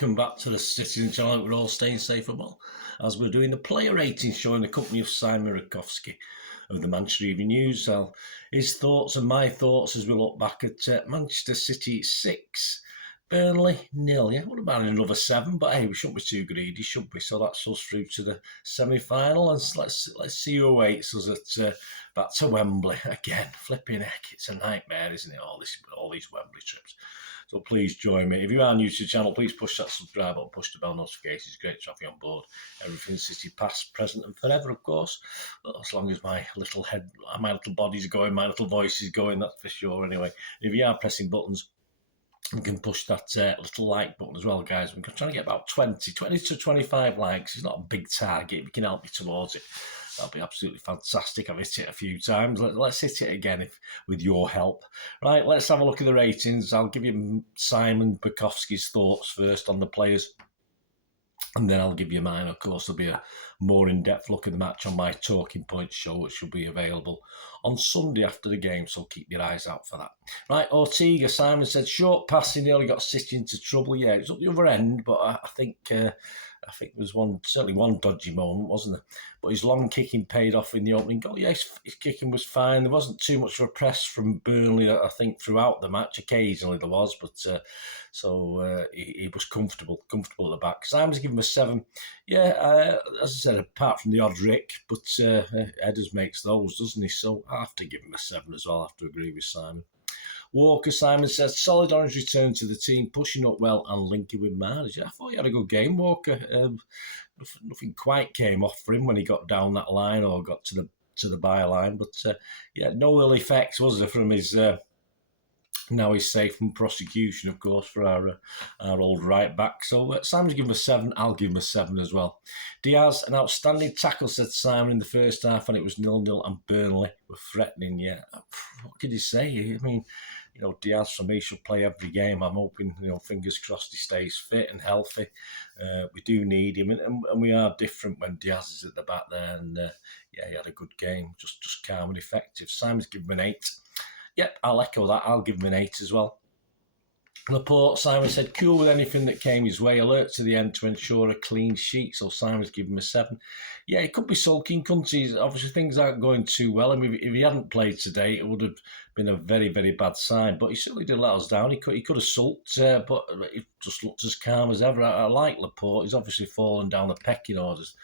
welcome back to the Citizen channel. Hope we're all staying safe and well as we're doing the player rating show in the company of Simon Bajkowski of the Manchester Evening News. So his thoughts and my thoughts as we look back at Manchester City 6, Burnley 0. Yeah, what about another 7? But hey, we shouldn't be too greedy, should we? So that's us through to the semi-final, and let's see who awaits us at back to Wembley again. Flipping heck, it's a nightmare, isn't it? All these Wembley trips. So please join me. If you are new to the channel, please push that subscribe button, push the bell notifications. Great to have you on board. Everything City, past, present, and forever, of course. But as long as my little body's going, my little voice is going, that's for sure. Anyway, if you are pressing buttons, you can push that little like button as well, guys. We're trying to get about 20 to 25 likes. It's not a big target. If you can help me towards it, that'll be absolutely fantastic. I've hit it a few times. Let's hit it again with your help. Right, let's have a look at the ratings. I'll give you Simon Bajkowski's thoughts first on the players, and then I'll give you mine. Of course, there'll be a more in-depth look at the match on my Talking Points show, which will be available on Sunday after the game, so keep your eyes out for that. Right, Ortega, Simon said, short passing nearly got City into trouble. Yeah, it was up the other end, but I think there was certainly one dodgy moment, wasn't there? But his long kicking paid off in the opening goal. Yeah, his kicking was fine. There wasn't too much of a press from Burnley, I think, throughout the match. Occasionally there was, but he was comfortable at the back. Simon's given him a 7. Yeah, as I said, apart from the odd Rick, but Edders makes those, doesn't he? So I have to give him a 7 as well. I have to agree with Simon. Walker, Simon says, solid orange return to the team, pushing up well and linking with Marc. I thought he had a good game, Walker. Nothing quite came off for him when he got down that line or got to the byline. But yeah, no ill effects, was there, from his... Now he's safe from prosecution, of course, for our old right back. So Simon's given him a 7. I'll give him a 7 as well. Diaz, an outstanding tackle, said Simon in the first half, and it was 0-0, and Burnley were threatening. Yeah, what could you say? I mean, you know, Diaz for me should play every game. I'm hoping, you know, fingers crossed he stays fit and healthy. We do need him, and we are different when Diaz is at the back there. And yeah, he had a good game, just calm and effective. Simon's given him an 8. Yep, I'll echo that. I'll give him an 8 as well. Laporte, Simon said, cool with anything that came his way, alert to the end to ensure a clean sheet. So Simon's given him a 7. Yeah, he could be sulking, couldn't he? Obviously, things aren't going too well. I mean, if he hadn't played today, it would have been a very, very bad sign. But he certainly did let us down. He could have sulked, but he just looked as calm as ever. I like Laporte. He's obviously fallen down the pecking orders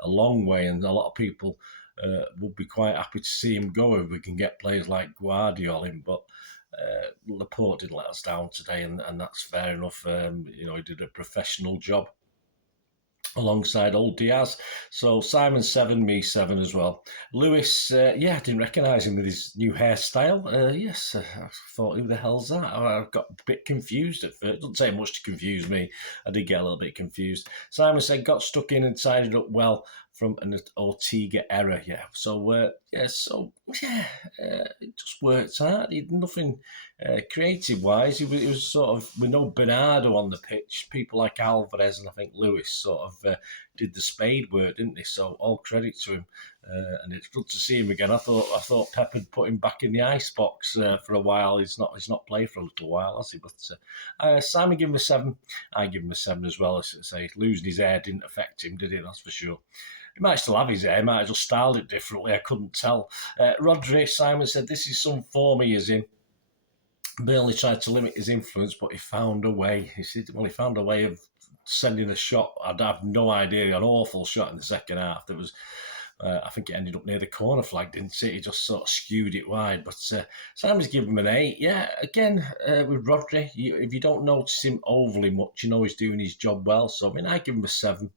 a long way, and a lot of people would be quite happy to see him go if we can get players like Guardiola in, but Laporte didn't let us down today, and that's fair enough. You know, he did a professional job alongside old Diaz. So Simon 7, me 7 as well. Lewis, yeah, I didn't recognise him with his new hairstyle. Yes, I thought, who the hell's that? I got a bit confused at first. It doesn't take much to confuse me. I did get a little bit confused. Simon said, got stuck in and tidied up well from an Ortega error. Yeah, so it just worked out. He had nothing creative-wise. He was sort of, with no Bernardo on the pitch, people like Alvarez and I think Lewis sort of did the spade work, didn't they? So all credit to him. And it's good to see him again. I thought Pep had put him back in the icebox for a while. He's not played for a little while, has he? But Simon gave him a 7. I give him a 7 as well. As I say, losing his hair didn't affect him, did it? That's for sure. He might still have his hair. He might have just styled it differently. I couldn't tell. Rodri, Simon said, this is some form he is in. Burnley tried to limit his influence, but he found a way. He said, well, he found a way of sending a shot. I'd have no idea. An awful shot in the second half. There was, I think it ended up near the corner flag, didn't it? He just sort of skewed it wide. But Simon's given him an 8. Yeah, again, with Rodri, if you don't notice him overly much, you know he's doing his job well. So, I mean, I give him a 7.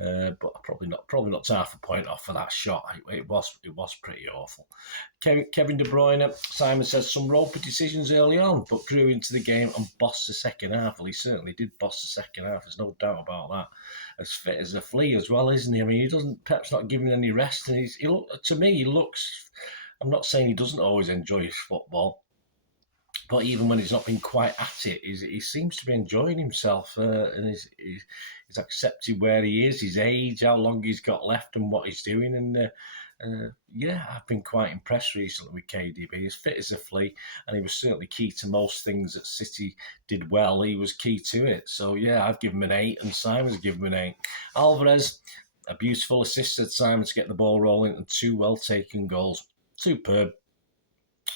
But probably not half a point off for that shot. It was pretty awful. Kevin De Bruyne, Simon says, some ropey decisions early on, but grew into the game and bossed the second half. Well, he certainly did boss the second half. There's no doubt about that. As fit as a flea as well, isn't he? I mean, Pep's not giving any rest, and to me, he looks. I'm not saying he doesn't always enjoy his football, but even when he's not been quite at it, he seems to be enjoying himself, and he's accepted where he is, his age, how long he's got left, and what he's doing. And yeah, I've been quite impressed recently with KDB. He's fit as a flea, and he was certainly key to most things that City did well. He was key to it. So, yeah, I've given him an 8, and Simon's given him an 8. Alvarez, a beautiful assist at Simon to get the ball rolling, and 2 well-taken goals. Superb.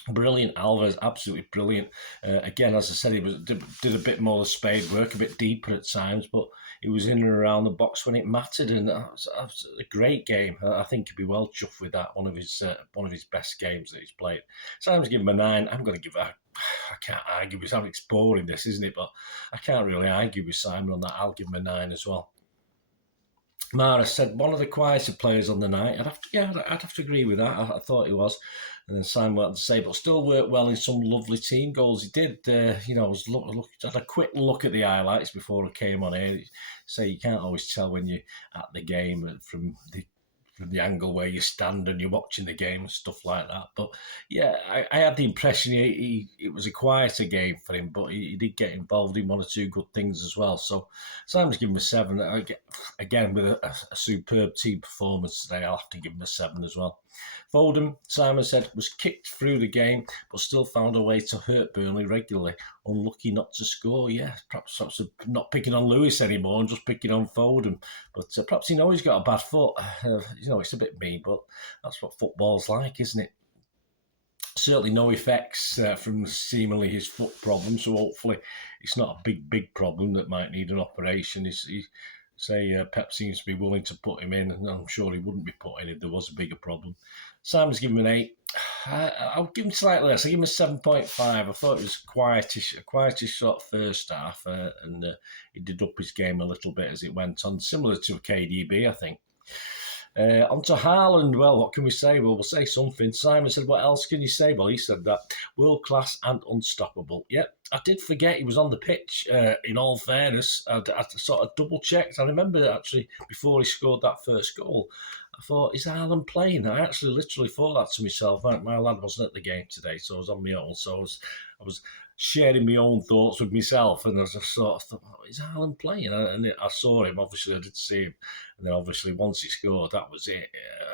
Brilliant, Alvarez, absolutely brilliant. Again, as I said, he did a bit more of spade work, a bit deeper at times, but he was in and around the box when it mattered, and that was a great game. I think he'd be well chuffed with that. One of his best games that he's played. So I'm giving him a 9. I'm going to give that. I can't argue with Simon. It's boring, this, isn't it? But I can't really argue with Simon on that. I'll give him a 9 as well. Mara said one of the quieter players on the night. I'd have to agree with that. I thought he was. And then Simon went on to say, but still worked well in some lovely team goals. He did, I was had a quick look at the highlights before I came on here. So you can't always tell when you're at the game from the angle where you stand and you're watching the game and stuff like that. But yeah, I had the impression it was a quieter game for him, but he did get involved in 1 or 2 good things as well. So Simon's giving him a 7. Again, with a superb team performance today, I'll have to give him a 7 as well. Foden, Simon said, was kicked through the game, but still found a way to hurt Burnley regularly. Unlucky not to score. Yeah, perhaps not picking on Lewis anymore and just picking on Foden. But perhaps he's got a bad foot. It's a bit mean, but that's what football's like, isn't it? Certainly no effects from seemingly his foot problem, so hopefully it's not a big problem that might need an operation. Pep seems to be willing to put him in, and I'm sure he wouldn't be put in if there was a bigger problem. Simon's given him an 8. I'll give him slightly less. I'll give him a 7.5. I thought it was a quietish sort of first half, and he did up his game a little bit as it went on, similar to KDB, I think. On to Haaland. Well, what can we say? Well, we'll say something. Simon said, what else can you say? Well, he said that world class and unstoppable. Yep, I did forget he was on the pitch, in all fairness. I sort of double checked. I remember actually before he scored that first goal, I thought, is Haaland playing? I actually literally thought that to myself. My lad wasn't at the game today, so I was on my own. So I was sharing my own thoughts with myself, and I just sort of thought, is Haaland playing? And I saw him, obviously I did see him, and then obviously once he scored, that was it.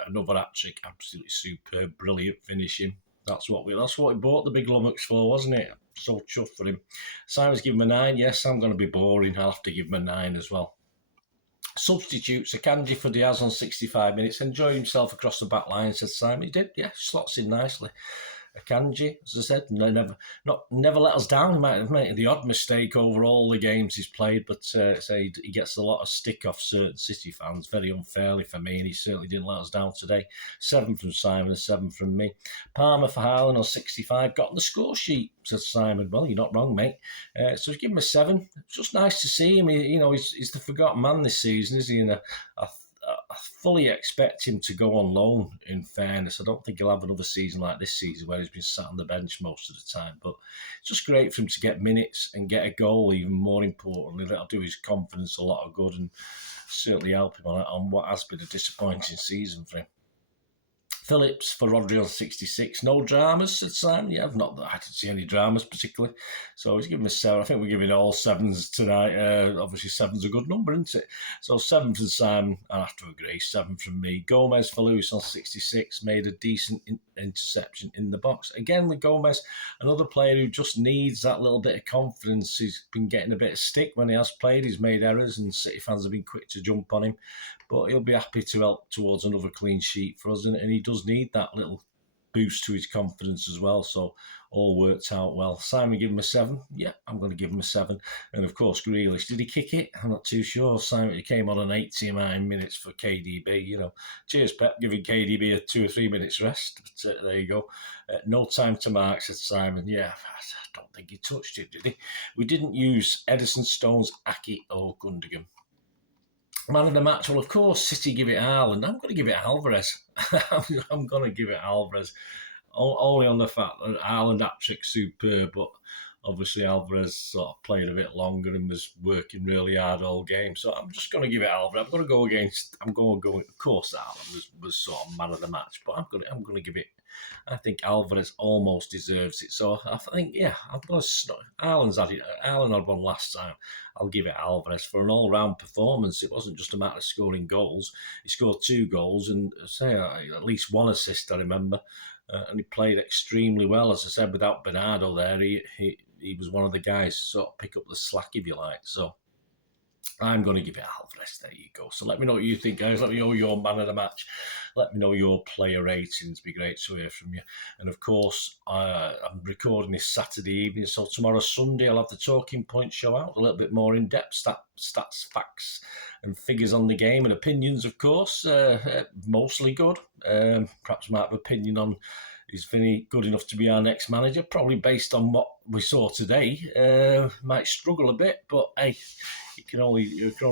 Another hat-trick, absolutely superb, brilliant finishing. That's what he bought the big lummox for, wasn't it? So chuffed for him. Simon's given him a 9. Yes, I'm going to be boring. I'll have to give him a 9 as well. Substitutes, Akanji for Diaz on 65 minutes. Enjoyed himself across the back line, said Simon. He did, yeah, slots in nicely. Akanji, as I said, never let us down. He might have made the odd mistake over all the games he's played, but he gets a lot of stick off certain City fans, very unfairly for me, and he certainly didn't let us down today. 7 from Simon and 7 from me. Palmer for Haaland on 65, got on the score sheet, said Simon. Well, you're not wrong, mate. So give him a 7. It's just nice to see him. He's the forgotten man this season, is he? And I fully expect him to go on loan, in fairness. I don't think he'll have another season like this season where he's been sat on the bench most of the time. But it's just great for him to get minutes and get a goal, even more importantly. That'll do his confidence a lot of good and certainly help him on what has been a disappointing season for him. Phillips for Rodri on 66. No dramas, said Simon. Yeah, I didn't see any dramas particularly. So he's giving a 7. I think we're giving all 7s tonight. Obviously, 7's a good number, isn't it? So 7 from Simon, I have to agree. 7 from me. Gomez for Lewis on 66. Made a decent interception in the box. Again, with Gomez, another player who just needs that little bit of confidence. He's been getting a bit of stick when he has played. He's made errors, and City fans have been quick to jump on him. But he'll be happy to help towards another clean sheet for us, and he does need that little boost to his confidence as well. So all worked out well. Simon give him a 7. Yeah, I'm going to give him a 7. And of course, Grealish, did he kick it? I'm not too sure. Simon, he came on 89 minutes for KDB. Cheers, Pep, giving KDB a 2 or 3 minutes rest. But there you go. No time to Marc, said Simon. Yeah, I don't think he touched it, did he? We didn't use Edison, Stones, Aki, or Gundogan. Man of the match, well, of course, City give it Haaland. I'm going to give it Alvarez. I'm going to give it Alvarez. Only on the fact that Haaland hat-trick superb, but obviously Alvarez sort of played a bit longer and was working really hard all game. So I'm just going to give it Alvarez. Of course, Haaland was sort of man of the match, but I'm going to give it I think Alvarez almost deserves it. So I think, yeah, I'm going to. Ireland had one last time. I'll give it Alvarez for an all-round performance. It wasn't just a matter of scoring goals. He scored 2 goals and at least 1 assist, I remember. And he played extremely well. As I said, without Bernardo there, he was one of the guys sort of pick up the slack, if you like. So I'm going to give it Alvarez. There you go. So let me know what you think, guys. Let me know your man of the match. Let me know your player ratings. It'd be great to hear from you. And of course, I'm recording this Saturday evening. So tomorrow, Sunday, I'll have the Talking Point show out. A little bit more in-depth stats, facts, and figures on the game. And opinions, of course. Mostly good. Perhaps might have an opinion on, is Vinny good enough to be our next manager? Probably based on what we saw today. Might struggle a bit, but hey, you can only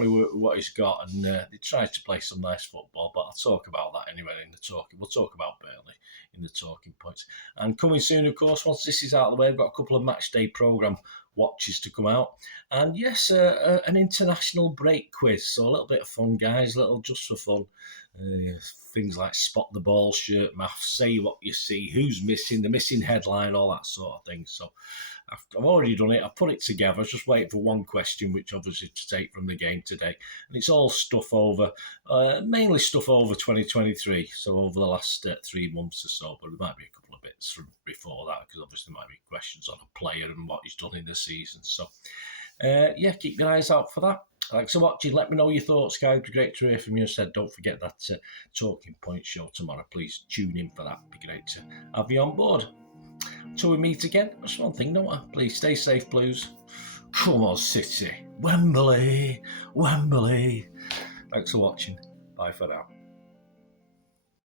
work with what he's got, and he tries to play some nice football. But I'll talk about that anyway in the talking. We'll talk about Burnley in the talking points. And coming soon, of course, once this is out of the way, we've got a couple of match day programme watches to come out, and yes, an international break quiz. So a little bit of fun, guys. A little just for fun. Things like spot the ball, shirt maths, say what you see, who's missing, the missing headline, all that sort of thing. So I've already done it. I've put it together. I was just waiting for one question, which obviously to take from the game today. And it's all stuff over, mainly stuff over 2023. So over the last 3 months or so, but there might be a couple of bits from before that, because obviously there might be questions on a player and what he's done in the season. So yeah, keep your eyes out for that. Thanks for watching. Let me know your thoughts, guys. It'd be great to hear from you. I said, don't forget that Talking Point show tomorrow. Please tune in for that. It'd be great to have you on board. Till we meet again, just one thing, don't I? Please stay safe, Blues. Come on, City. Wembley. Wembley. Thanks for watching. Bye for now.